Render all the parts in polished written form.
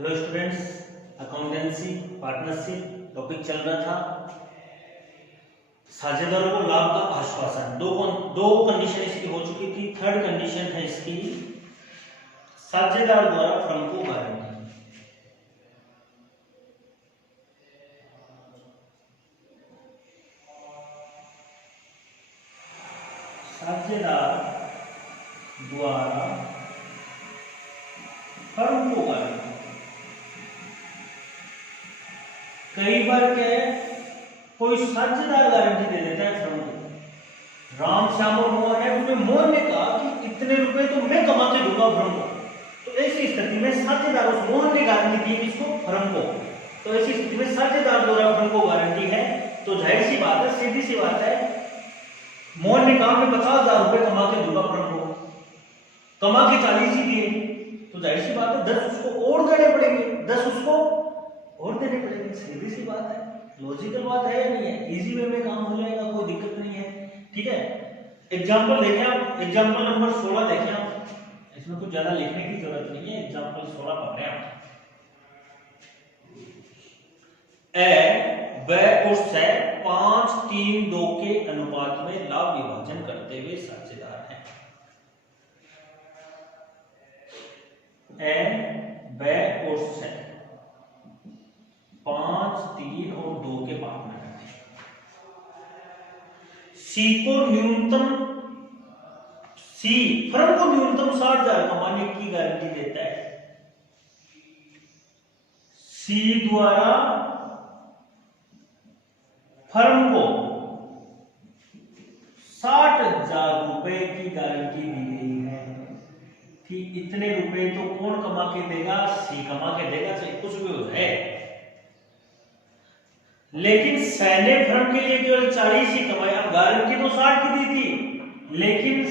Hello students, accountancy partnership topic चल रहा था। साझेदारों को लाभ का आश्वासन, दो कंडीशन इसकी हो चुकी थी। थर्ड कंडीशन है इसकी, साझेदार द्वारा फर्म को गारंटी। साझेदार द्वारा फर्म को गारंटी। कई बार क्या है, कोई साझेदार गारंटी दे देता है फर्म को। राम श्याम और मोहन है, उसमें मोहन ने कहा कि इतने रुपए तो मैं कमा के दूंगा फर्म को। तो ऐसी स्थिति में साझेदार, उस मोहन ने गारंटी दी किसको? फर्म को। तो ऐसी स्थिति में साझेदार द्वारा फर्म को गारंटी है। तो जाहिर सी बात है, सीधी सी बात है, मोहन ने कहा मैं 50,000 रुपए कमा के दूंगा फर्म को, कमा के 40 ही दिए। तो जाहिर सी बात है 10 उसको और देने पड़ेंगे, 10 उसको और देने पड़ेंगे। सीधी सी बात है, लॉजिकल बात है या नहीं है? इजी वे में काम हो जाएगा, कोई दिक्कत नहीं है। ठीक है, एग्जांपल देखें आप, एग्जांपल नंबर 16 देखें आप। इसमें कुछ ज्यादा लिखने की जरूरत नहीं है, एग्जांपल 16 पढ़ रहे हैं आप। व उस 5-3-2 के अनुपात में लाभ विभाजन करते हुए साझेदार हैं। व उस 5, 3 और 2 के पार्ट में करते हैं। फर्म को न्यूनतम 60,000 कमाने की गारंटी देता है। सी द्वारा फर्म को 60,000 रुपए की गारंटी दी गई है कि इतने रुपए तो कौन कमा के देगा? सी कमा के देगा, चाहे कुछ भी हो जाए। लेकिन सैन्य फर्म के लिए केवल 40 ही कमाए। अब गारंटी तो 60 की दी थी, लेकिन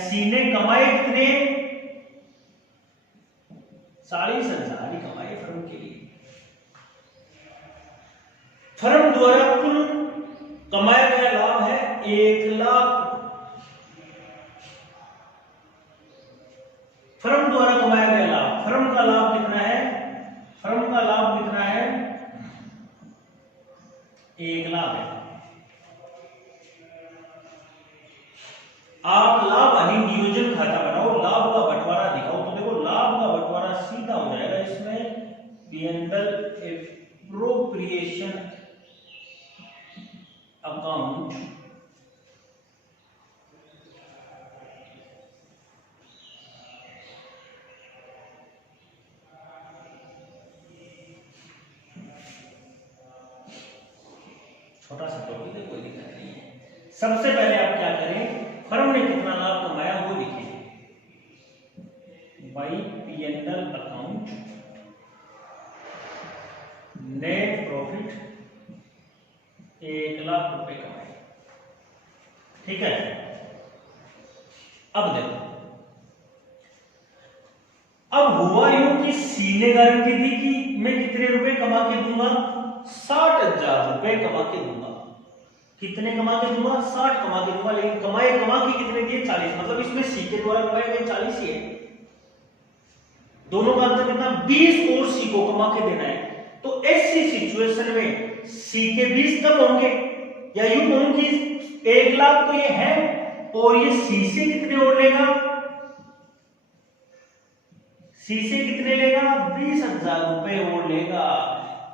सी ने कमाए कितने? 40,000 ही कमाए फर्म के लिए। फर्म द्वारा कुल कमाया गया लाभ है 1 लाख। फर्म द्वारा कमाया गया लाभ, फर्म का लाभ कितना है? फर्म का लाभ कितना है? 1 लाख है। आप लाभ हानि नियोजन खाता बनाओ, लाभ का बंटवारा दिखाओ। तो देखो, लाभ का बंटवारा सीधा हो जाएगा इसमें, P&L एप्रोप्रिएशन अकाउंट छोटा सा टॉपिक है, कोई दिक्कत नहीं है। सबसे पहले आप क्या करें, फर्म ने कितना लाभ कमाया वो लिखिए। By P&L account net profit 1 lakh रुपए कमाए। ठीक है, अब देखो, अब हुआ यूं कि सी ने गारंटी दी कि मैं कितने रुपए कमा के दूंगा? 60,000 रुपए कमा के दूंगा। कितने कमा के दूंगा? 60 कमा के दूंगा। लेकिन कमा के कितने दिए? 40। मतलब इसमें सी के द्वारा कमाए गए 40 ही है। दोनों का अंतर कितना? 20 और सी को कमा के देना है। तो ऐसी सिचुएशन में सी के 20 कम होंगे, या यूं कहूं कि 1 लाख तो ये है, और ये सी से कितने और लेगा? सी से कितने लेगा? 20,000 रुपए और लेगा।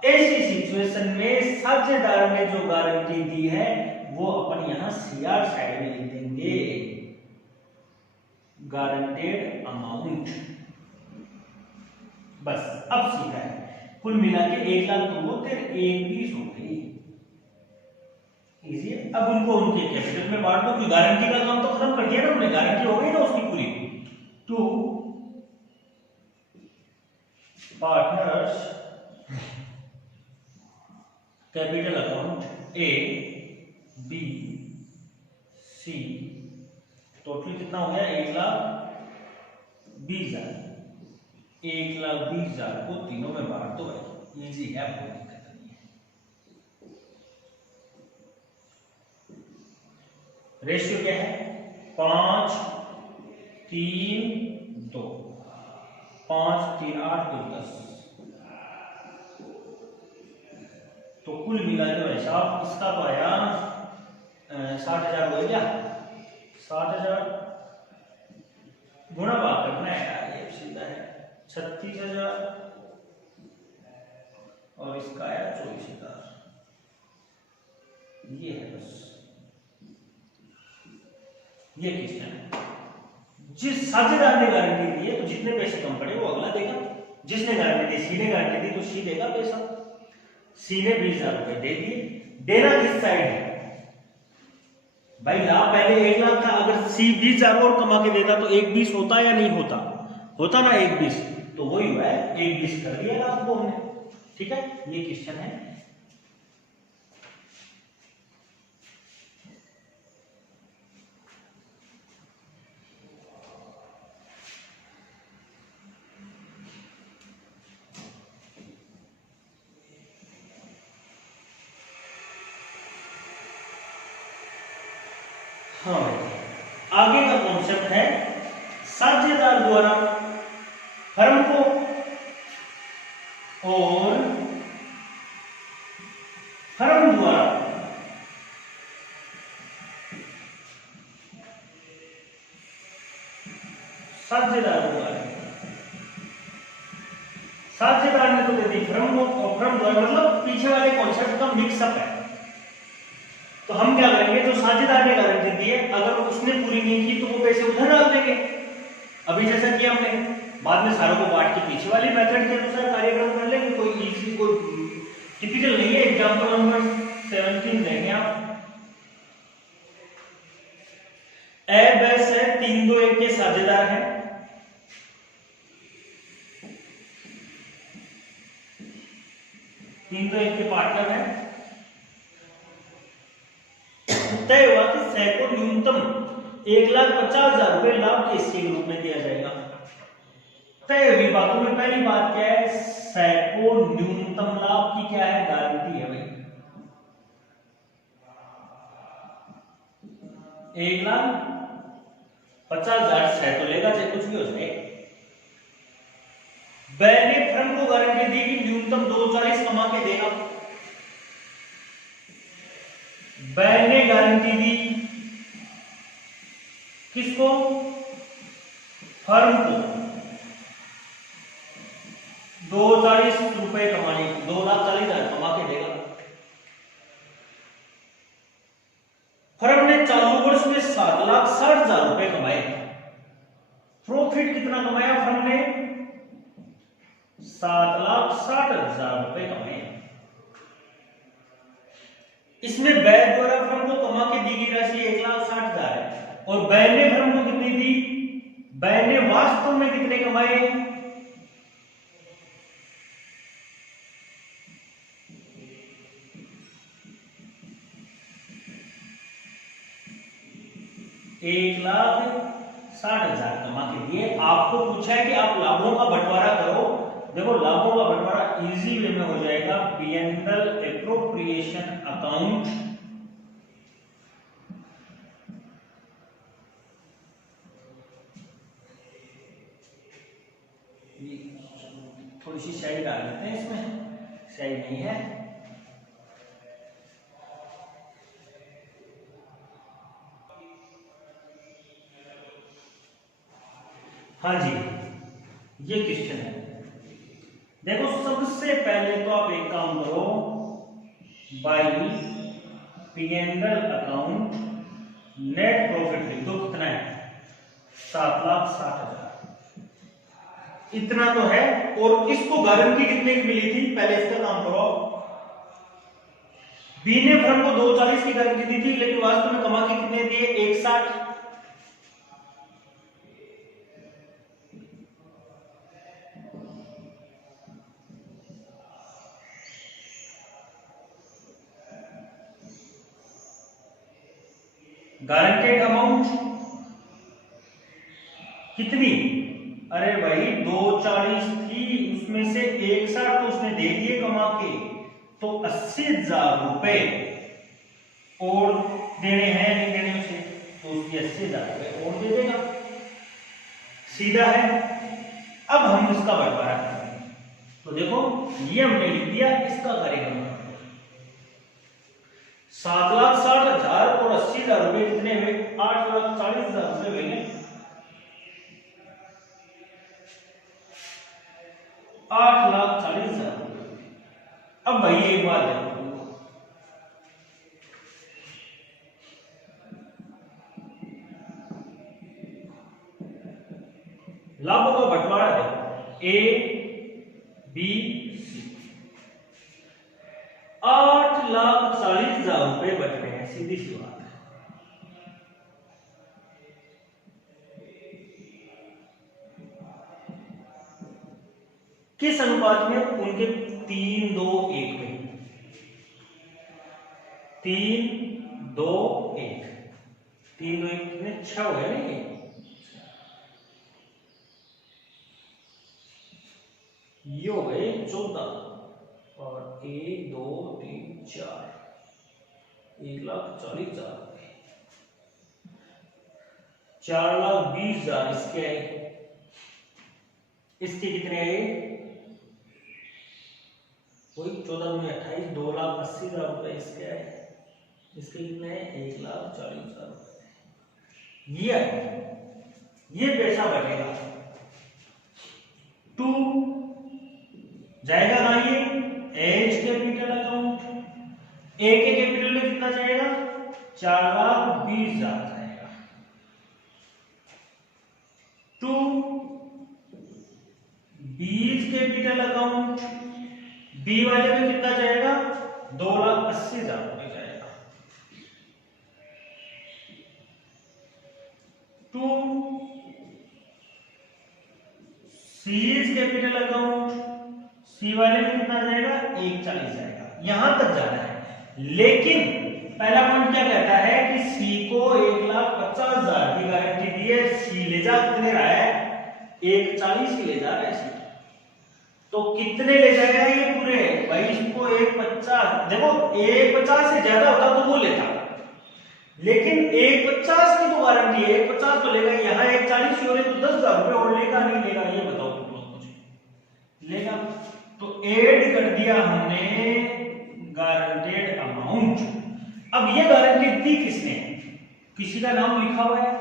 ऐसी सिचुएशन में साझेदार ने जो गारंटी दी है वो अपन यहां सीआर साइड में लिख देंगे, गारंटेड अमाउंट। बस, अब सीधा है, कुल मिला के 1 लाख तो वो तेरे 1 हो गई। इजी है। अब उनको उनके कैपिटल में बांट दो कि गारंटी का काम तो खत्म कर दिया ना हमने, गारंटी हो गई ना उसकी पूरी। Two partners capital account A B C, total कितना हो गया? 1,20,000। 1,20,000 को तीनों में बांट दो भाई, इजी है, कोई दिक्कत नहीं है। रेशियो क्या है? 5, 3, 2। 5, 3, 8, 2, 10। तो कुल मिला के भाई साहब इसका तो आया 60,000 हो गया। 60,000 गुणा भाग करना है यार, ये सीधा है 36,000 और इसका आया 24,000। ये है बस, ये क्वेश्चन है। जिस साझेदार ने गारंटी दी है तो जितने पैसे कम पड़े वो अगला देगा। जिसने गारंटी दी, सी ने गारंटी दी तो सी देगा पैसा। सी ने 20,000 रुपए दे दिए। देना किस साइड है भाई? लाभ पहले 1 लाख था, अगर सी 20,000 और कमा के देता तो 1,20 होता या नहीं होता? होता ना 1,20, तो वही हुआ है 1,20 कर दिया लाभ को हमने। ठीक है, ये क्वेश्चन है। हाँ भाई, आगे का कॉन्सेप्ट है साझेदार द्वारा फर्म को और फर्म द्वारा साझेदार ने तो दे दी फर्म को और फर्म द्वारा, मतलब पीछे वाले कॉन्सेप्ट का मिक्सअप है। तो हम क्या करेंगे, जो साझेदार ने गारंटी दी है अगर उसने पूरी नहीं की तो वो पैसे उधर डाल देंगे। अभी जैसा कि हमने बाद में सारों को बांट के पीछे वाली मेथड के अनुसार कार्यक्रम कर लेंगे। कोई इजी, कोई टिपिकल नहीं है। एग्जांपल नंबर 17 लेंगे आप। ए बस है 3 2 1 के साझेदार हैं। तीन तो एक के पार्टनर है। तय हुआ कि सै को न्यूनतम 1,50,000 रुपए लाभ के हिस्से के रूप में दिया जाएगा। तय हुई बातों में पहली बात क्या है, सै को न्यूनतम लाभ की क्या है, गारंटी है भाई। 1,50,000 सै तो लेगा, चाहे कुछ भी हो जाए। बैने फर्म को गारंटी दी कि न्यूनतम 240 कमा के देगा। बैने गारंटी दी किसको? फर्म को 240 रुपए कमाने, 2,40,000 कमा के देगा। फर्म ने चालू वर्ष में 7,60,000 रुपए कमाए। प्रॉफिट कितना कमाया फर्म ने? 7,60,000 रुपए कमाए। इसमें बैन द्वारा फर्म को कमा के दी गई राशि 1,60,000 है और बैन ने फर्म को कितनी दी? बैन ने वास्तव में कितने कमाए? 1,60,000 कमा के दिए। आपको पूछा है कि आप लाभों का बंटवारा करो। देखो, लाभों का बंटवारा इजी वे में हो जाएगा। P&L एप्रोप्रिएशन अकाउंट थोड़ी सी शाही डाल देते हैं, इसमें शाही नहीं है। हाँ जी, ये क्वेश्चन है। देखो, सबसे पहले तो आप एक काम करो, by P&L account net profit लिख दो। कितना है? 7,60,000। इतना तो है। और इसको गारंटी कितने की मिली थी? पहले इसका काम करो। बी ने फर्म को 240 की गारंटी दी थी, लेकिन वास्तव में कमा के कितने दिए? 160। गारंटेड अमाउंट कितनी? अरे भाई 240 थी, उसमें से 160 तो उसने दे दिए कमा के, तो 80,000 रुपए और देने हैं, नहीं देने उसे, तो उसकी 80,000 रुपए और दे देगा। सीधा है। अब हम इसका बंटवारा करेंगे। तो देखो, ये हमने लिख दिया, इसका करेंगे। 7,60,000 और 80,000 रुपए कितने हुए? 8,40,000 रुपए हुए। 8,40,000 रुपए। अब भाई एक बात देखो, लाभों का बंटवारा देखो, ए बी सी, 8,40,000 रुपए बच रहे हैं, सीधी सी बात है। किस अनुपात में? उनके 3-2-1 में, 3-2-1, 3-2-1 में 6 हो गया ना ये हो गए 14 और 1 2 3 4, 1,40,000, 4,20,000 इसके आए। इसके कितने आए? वही 14×28, 2,80,000 रुपए इसके आए। इसके कितने हैं? 1,40,000 रुपए। ये आए, ये पैसा बचेगा। 2 जाएगा ना, ये एज कैपिटल अकाउंट, ए के कैपिटल में कितना जाएगा? 4,20,000 जाएगा। 2 बीज कैपिटल अकाउंट, बी वाले में कितना जाएगा? 2,80,000 रुपए जाएगा। 2 सीज कैपिटल अकाउंट, सी वाले में कितना जाएगा? 1,40 जाएगा। यहां तक जाना है, लेकिन पहला पॉइंट क्या कहता है कि सी को 1,50,000 की गारंटी दी है। सी ले जा कितने रहा है? 1,40 ही ले जा रहा है सी। तो कितने ले जाएगा ये पूरे? भाई इसको 1,50, देखो 1,50 से ज्यादा होता तो वो लेता, लेकिन 1,50 की तो गारंटी है, 1,50 तो लेगा। यहाँ 1,40 हो रहे तो 10,000 रुपए और लेगा नहीं लेगा? ये बताओ तुम लोग मुझे। लेगा। तो ऐड कर दिया हमने गारंटेड अमाउंट। अब ये गारंटी दी किसने? किसी का नाम लिखा हुआ है?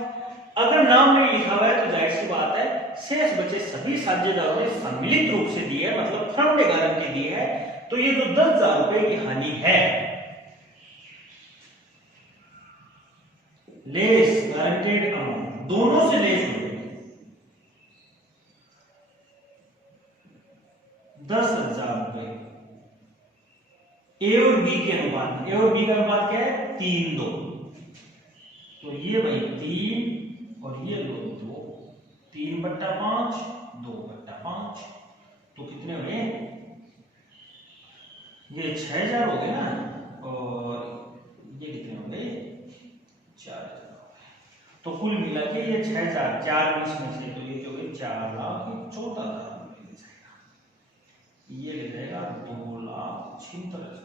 अगर नाम नहीं लिखा हुआ है तो जाहिर सी बात है शेष बचे सभी साझेदारों ने सम्मिलित रूप से दी है, मतलब फर्म ने गारंटी दी है। तो ये जो 10,000 रुपए की हानि है, लेस गारंटेड अमाउंट, दोनों से लेस हो गई 10,000 रुपए। ए और बी के अनुपात, ए और बी का अनुपात क्या है? 3-2। तो ये भाई 3 और ये 2, 3/5, 2/5, तो कितने हुए? ये 6,000 हो गए ना, और ये कितने हो गए? 4,000। तो कुल मिला के ये 6,000, 4,20 में से, तो ये जो है 4,14,000 रुपए ले जाएगा। ये ले जाएगा 2,76,000।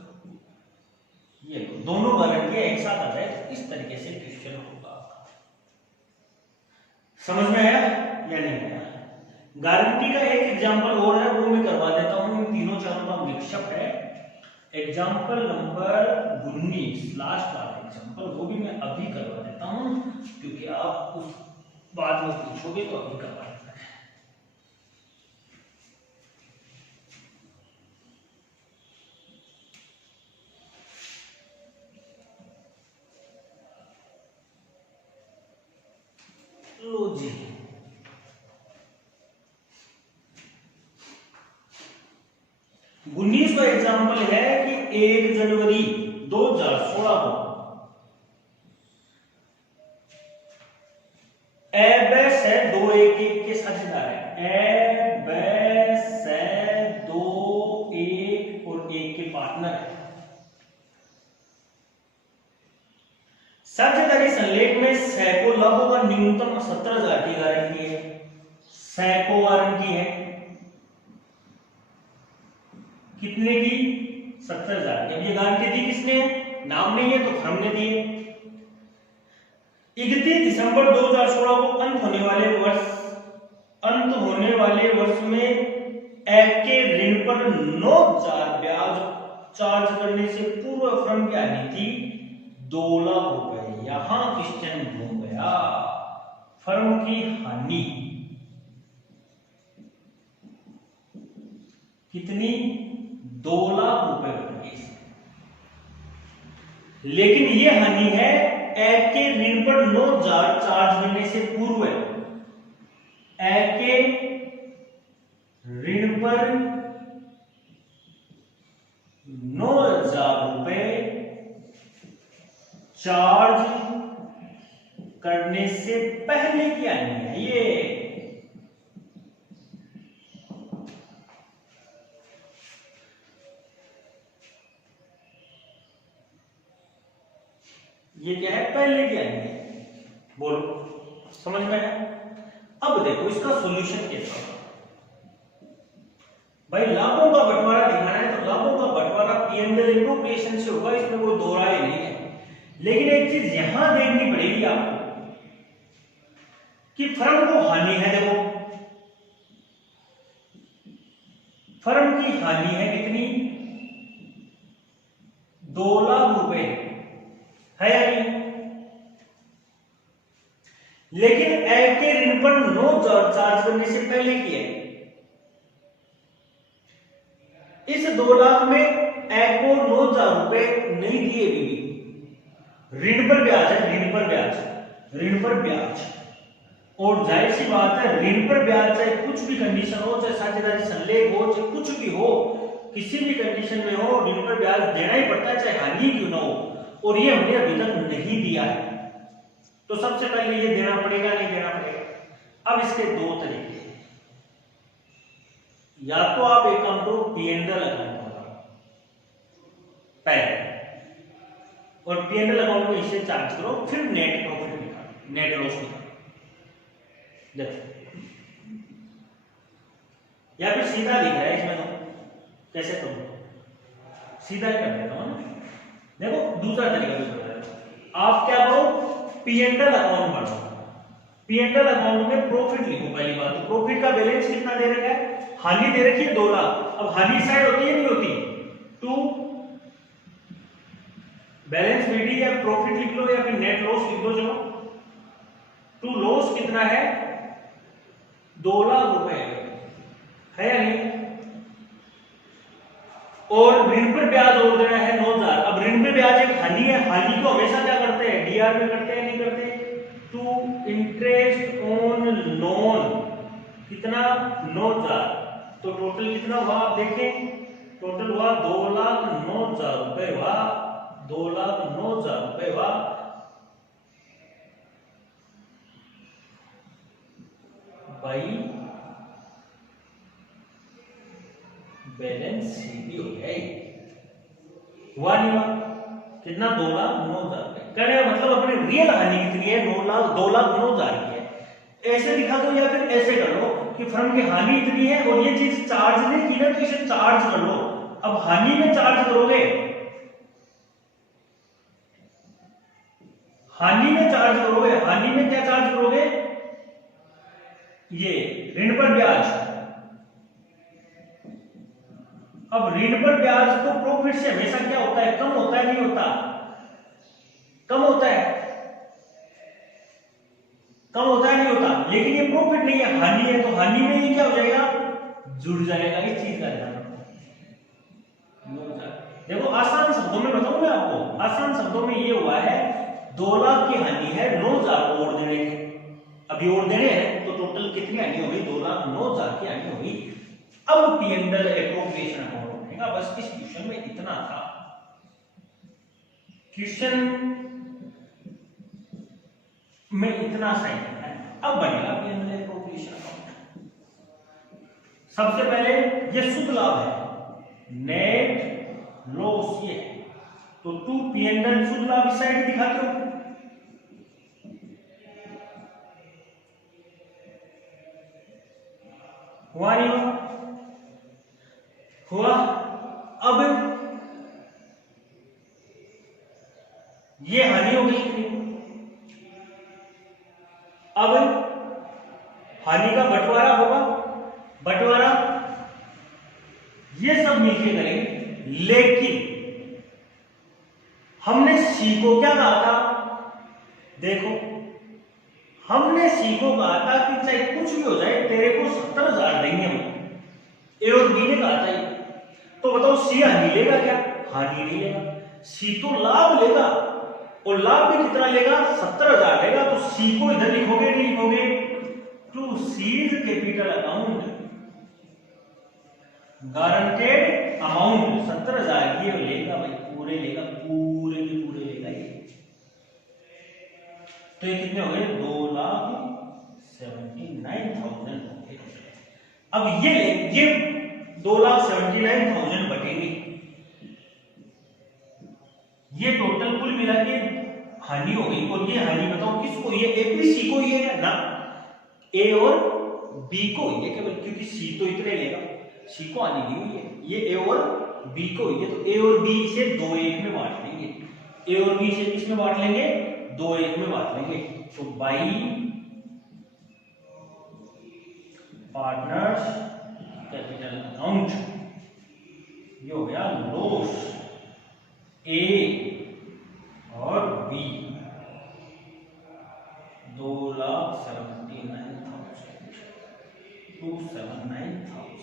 ये दोनों गारंटी एक साथ आ जाए, इस तरीके से क्वेश्चन होगा। समझ में आया या नहीं आया? गारंटी का एक एग्जांपल और है, वो मैं करवा देता हूं। इन तीनों चारों का मिक्सअप है। एग्जांपल नंबर 19, लास्ट वाला एग्जांपल, वो भी मैं अभी करवा देता हूं, क्योंकि आप उस बाद में पूछोगे तो अभी करवा देता है। लो जी, उन्नीस का एग्जाम्पल है कि 1 जनवरी 2016 को एबेस है 211 के साझेदार है। एबेस है 2, 1 और 1 के पार्टनर है। साझेदारी संलेख में सैको लाभों का न्यूनतम 17,000 की गारंटी है। सैको गारंटी है कितने की? 17,000। जब ये गारंटी दी किसने? नाम नहीं है तो फर्म ने दी है। 31 दिसंबर 2016 को अंत होने वाले वर्ष में एक के ऋण पर 9,000 ब्याज चार्ज करने से पूर्व फर्म की हानि थी 2 लाख रुपए। यहां क्वेश्चन घूम गया। फर्म की हानि कितनी? 2 लाख रुपए बनेगी। लेकिन ये हानि है ए के ऋण पर 9,000 चार्ज देने से पूर्व है। ए के ऋण पर 9,000 रुपए चार्ज करने से पहले की हानि है ये क्या है? पहले की हानि है। बोलो, समझ में आया? अब देखो इसका सॉल्यूशन कैसा होगा। भाई लाभों का बंटवारा दिखाना है तो लाभों का बंटवारा P&L एप्रोप्रिएशन से होगा, इसमें कोई दो राय नहीं है। लेकिन एक चीज यहां देखनी पड़ेगी आपको कि फर्म को हानि है। देखो फर्म की हानि है कितनी? 2 लाख रुपए है या नहीं? लेकिन ए के ऋण पर 9,000 चार्ज करने से पहले की है। इस 2 लाख में ए को 9,000 रुपए नहीं दिए बीवी। ऋण पर ब्याज है, ऋण पर ब्याज, ऋण पर ब्याज। और जाहिर सी बात है ऋण पर ब्याज चाहे कुछ भी कंडीशन हो, चाहे साझेदारी संलेख हो, चाहे कुछ भी हो, किसी भी कंडीशन में हो, ऋण पर ब्याज देना ही पड़ता है, चाहे हानि क्यों ना हो। और ये हमने अभी तक नहीं दिया है, तो सबसे पहले ये देना पड़ेगा, नहीं देना पड़ेगा। अब इसके दो तरीके, या तो आप एक काम करो P&L अकाउंट बनाओ पहले, और P&L अकाउंट में इसे चार्ज करो, फिर नेट प्रॉफिट निकालो, नेट लॉस निकालो। देखो या फिर सीधा दिख रहा है इसमें, तो कैसे करूं? सीधा ही कर देता हूं ना। देखो दूसरा तरीका भी बता रहा हूं। आप क्या करो, P&L अकाउंट बनाओ। P&L अकाउंट में प्रॉफिट लिखो। पहली बात तो प्रॉफिट का बैलेंस कितना दे रखा है? हानि दे रखी है 2 लाख। अब हानि साइड होती है नहीं होती? टू बैलेंस मीटिंग या प्रॉफिट लिख लो या फिर नेट लॉस लिख लो। चलो टू लॉस कितना है? 2 लाख रुपए है या नहीं? और ऋण पर ब्याज और देना है 9,000। अब ऋण पे ब्याज एक हानि है, हानि को हमेशा क्या करते हैं? डीआर में करते हैं, नहीं करते? टू इंटरेस्ट ऑन लोन कितना? 9,000। तो टोटल कितना हुआ आप देखें, टोटल हुआ 2,09,000 रुपए हुआ, 2,09,000 रुपए हुआ। भाई बैलेंस शीट हो गया, हुआ नहीं हुआ? कितना? 2,09,000 रुपए। कहने का मतलब अपने रियल हानि कितनी है? 2,09,000 की है। ऐसे दिखा दो या फिर ऐसे कर लो कि फर्म की हानि इतनी है और ये चीज चार्ज नहीं की ना, तो इसे चार्ज कर लो। अब हानि में चार्ज करोगे, हानि में चार्ज करोगे, हानि में क्या चार्ज करोगे? ये ऋण पर ब्याज। अब ऋण पर ब्याज तो प्रॉफिट से हमेशा क्या होता है? कम होता है, नहीं होता? कम होता है, कम होता है, नहीं होता? लेकिन ये प्रॉफिट नहीं है, हानि है, तो हानि में ये क्या हो जाएगा? जुड़ जाएगा। इस चीज का ध्यान रखो। देखो आसान शब्दों में बताऊं मैं आपको, आसान शब्दों में ये हुआ है 2 लाख की हानि है, 9,000 और देने थे, अभी और देने हैं, तो टोटल कितनी हानि होगी? 2,09,000 की हानि होगी। अब P&L एप्रोप्रिएशन अकाउंट बनेगा। बस इस क्वेश्चन में इतना था। क्वेश्चन में इतना सही है। अब बनेगा P&L एप्रोप्रिएशन अकाउंट। सबसे पहले ये शुद्ध लाभ है, नेट लॉस ये है, तो टू P&L शुद्ध लाभ इस साइड दिखाते हो। हुआ नहीं हुआ? हुआ। अब ये हानि हो गई कितनी? अब हानि का बंटवारा होगा, बंटवारा ये सब मिलके करेंगे, लेकिन हमने सी को क्या कहा था, देखो हमने सी को कहा था कि चाहे कुछ भी हो जाए तेरे को 70,000 देंगे हम, ए और बी ने कहा था ये। तो बताओ सी हानि लेगा क्या, हानि नहीं लेगा। सी तो लाभ लेगा, और लाभ भी कितना लेगा, 70,000 लेगा। तो सी को इधर लिखोगे नहीं लिखोगे, two C's capital account guaranteed amount 70,000 ये लेगा भाई, पूरे लेगा, पूरे के पूरे लेगा ये। तो ये कितने हो गए, 2,79,000। अब ये 2,79,000 बटेंगे, ये टोटल कुल मिला के हानि हो गई। और ये हानि बताओ किसको, ये ए बी सी को, ये ना ए और बी को ये केवल, क्योंकि सी तो इतने लेगा, सी को हानि नहीं हुई है, ये ए और बी को ये। तो ए और बी से 2-1 में बांट लेंगे, ए और बी से किसमें बांट लेंगे, 2-1 में बांट लेंगे। तो बाई पार्टनर्स कैपिटल अकाउंट, ये हो गया लॉस ए और बी 2,79,000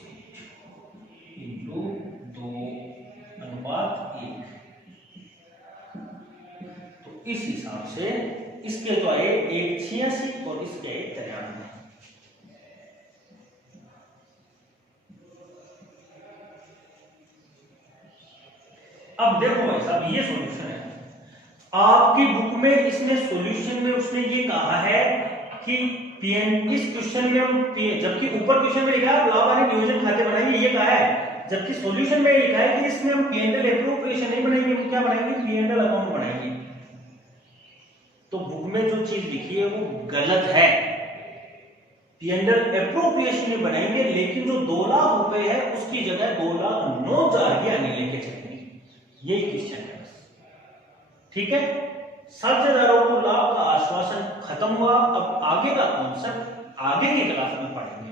इंटू 2:1। तो इस हिसाब से इसके तो आए 1,86 और इसके आए 93। अब देखो भाई साहब, ये सॉल्यूशन है आपकी बुक में। इसमें सॉल्यूशन में उसने ये कहा है कि पीएन, इस क्वेश्चन में हम जबकि ऊपर क्वेश्चन में लिखा है लाभ हानि नियोजन खाते बनाएंगे, ये कहा है, जबकि सॉल्यूशन में लिखा है कि इसमें हम पीएनएल एप्रोप्रिएशन नहीं बनाएंगे, हम क्या बनाएंगे, पीएनएल अकाउंट बनाएंगे। तो बुक में जो चीज लिखी है वो गलत है, पीएनएल एप्रोप्रिएशन नहीं बनाएंगे, लेकिन जो 2 लाख रुपए है उसकी जगह 2,09,000 की हानि लेके चलेंगे, यही क्वेश्चन है। ठीक है, साझेदारों को लाभ का आश्वासन खत्म हुआ। अब आगे का कॉन्सेप्ट आगे की क्लास में पढ़ेंगे।